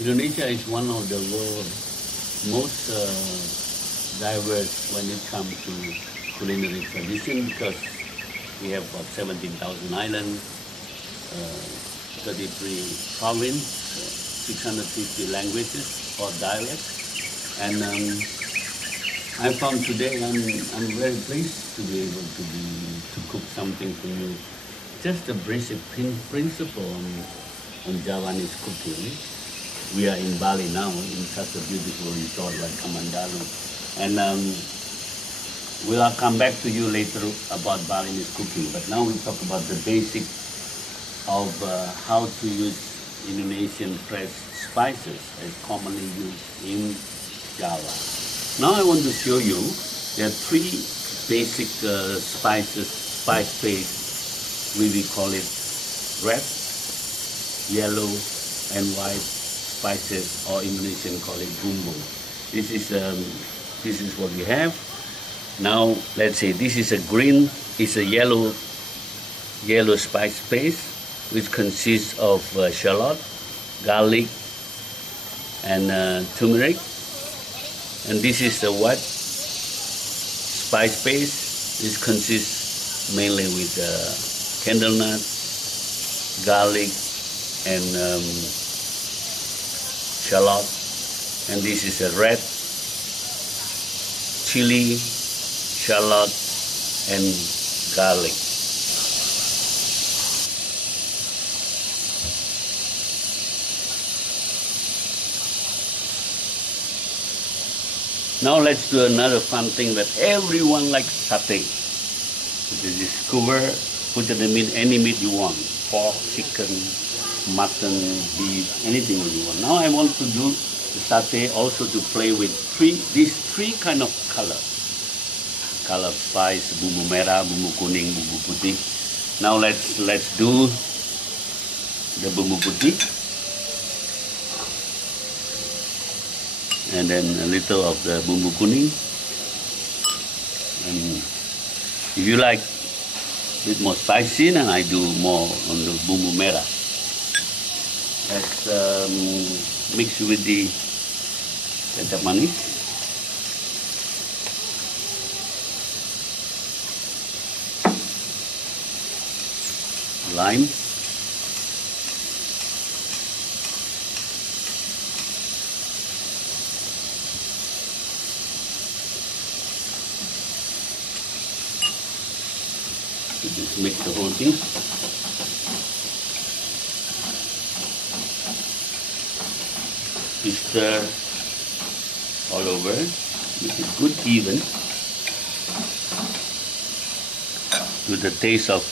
Indonesia is one of the world's most diverse when it comes to culinary tradition because we have about 17,000 islands, 33 provinces, 650 languages or dialects, and I found today I'm very pleased to be able to cook something for you. Just a basic principle on Javanese cooking. We are in Bali now, in such a beautiful resort like Kamandalu. And we'll come back to you later about Balinese cooking. But now we talk about the basic of how to use Indonesian fresh spices as commonly used in Java. Now I want to show you there are three basic spice paste. We call it red, yellow, and white spices, or Indonesian call it bumbu. This is what we have. Now let's say this is a green, it's a yellow spice paste, which consists of shallot, garlic, and turmeric. And this is the white spice paste. This consists mainly with candle nut, garlic, and shallot. And this is a red chili, shallot, and garlic. Now let's do another fun thing that everyone likes, satay. This is skewer, put in the meat, any meat you want, pork, chicken, mutton, beef, anything you want. Now I want to do the satay also to play with these three kind of color of spice: bumbu merah, bumbu kuning, bumbu putih. Now let's do the bumbu putih, and then a little of the bumbu kuning. And if you like a bit more spicy, then I do more on the bumbu merah. Let's mix with the kecap manis. Lime. Just mix the whole thing. You stir all over, make it good even, with the taste of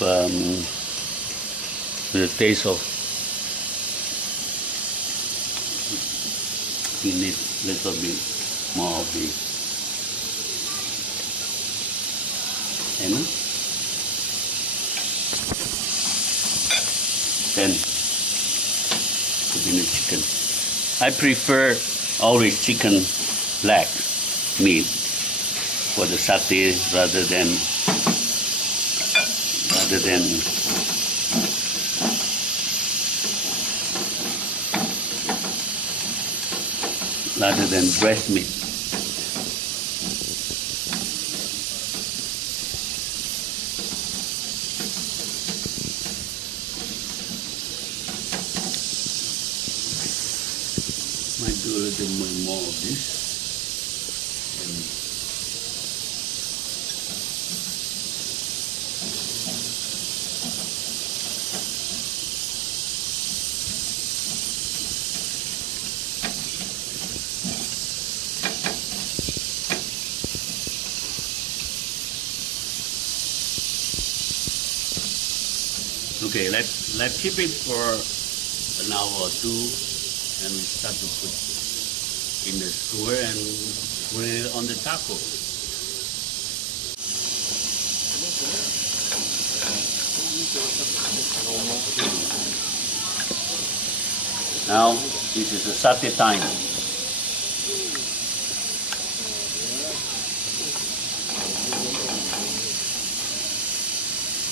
you need a little bit more of the henna. Then put in the chicken. I prefer always chicken leg meat for the satay rather than breast meat. Might do a little more of this. Okay, let's keep it for an hour or two, and we start to put in the skewer and put it on the taco. Now this is the satay time.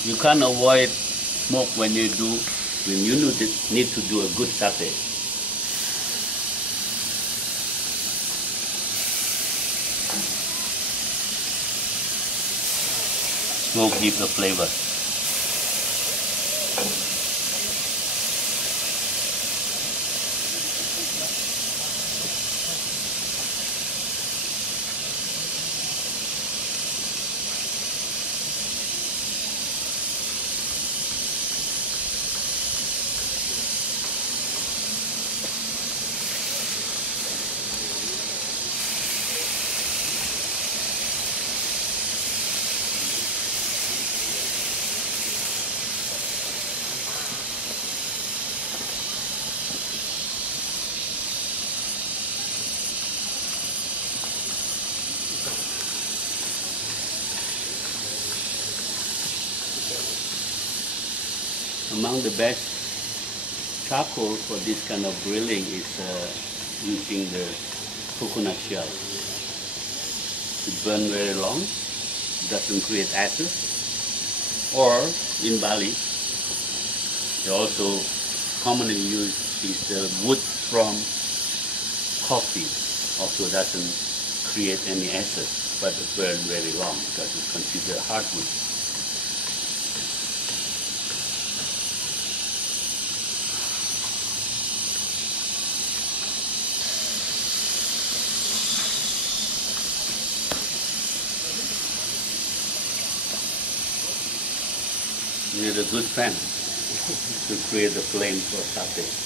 You can't avoid smoke when you need to do a good satay. Smoke gives the flavor. Among the best charcoal for this kind of grilling is using the coconut shell. It burns very long, doesn't create ashes. Or in Bali, they also commonly use is the wood from coffee. Also doesn't create any ashes, but it burns very long because it's considered hardwood. You need a good fan to create the flame for satay.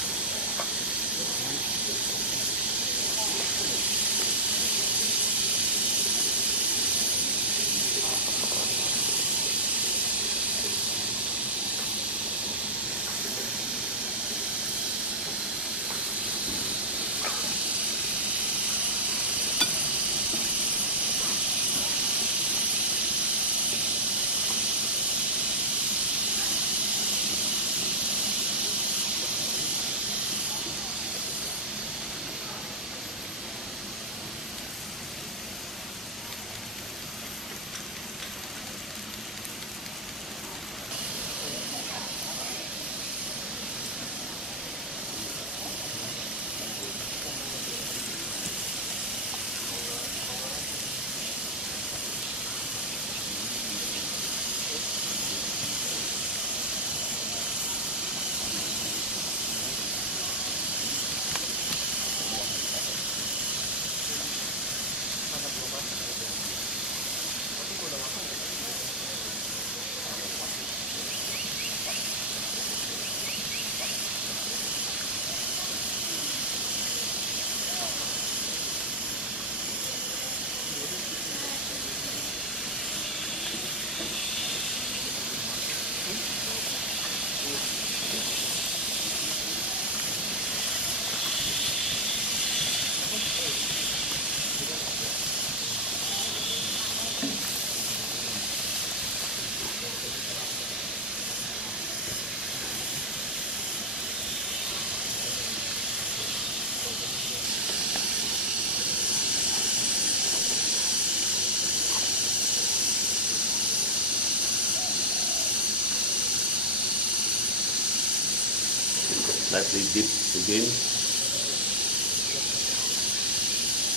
Slightly dip again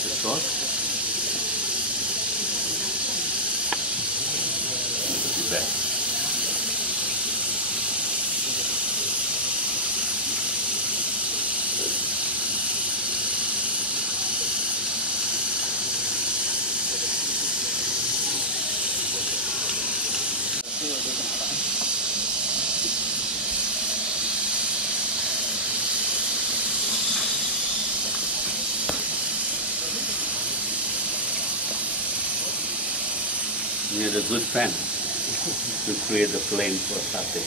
the sauce. And put it back. You need a good fan to create the flame for satay.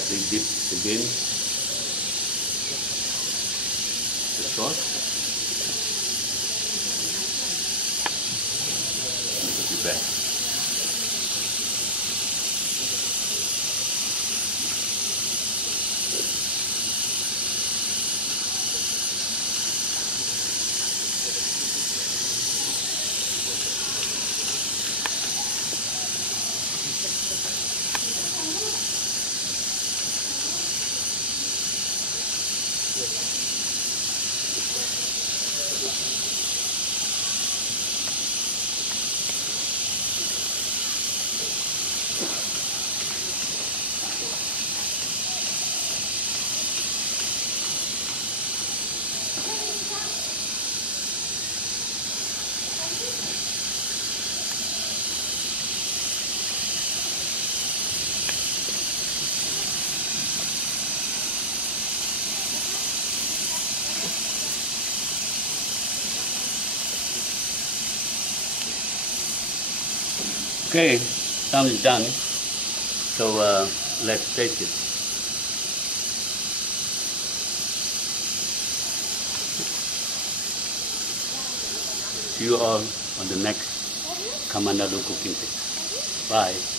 slightly dip again the sauce. Put it back. Okay, some is done. So let's taste it. See you all on the next Kamandalu cooking tips. Bye.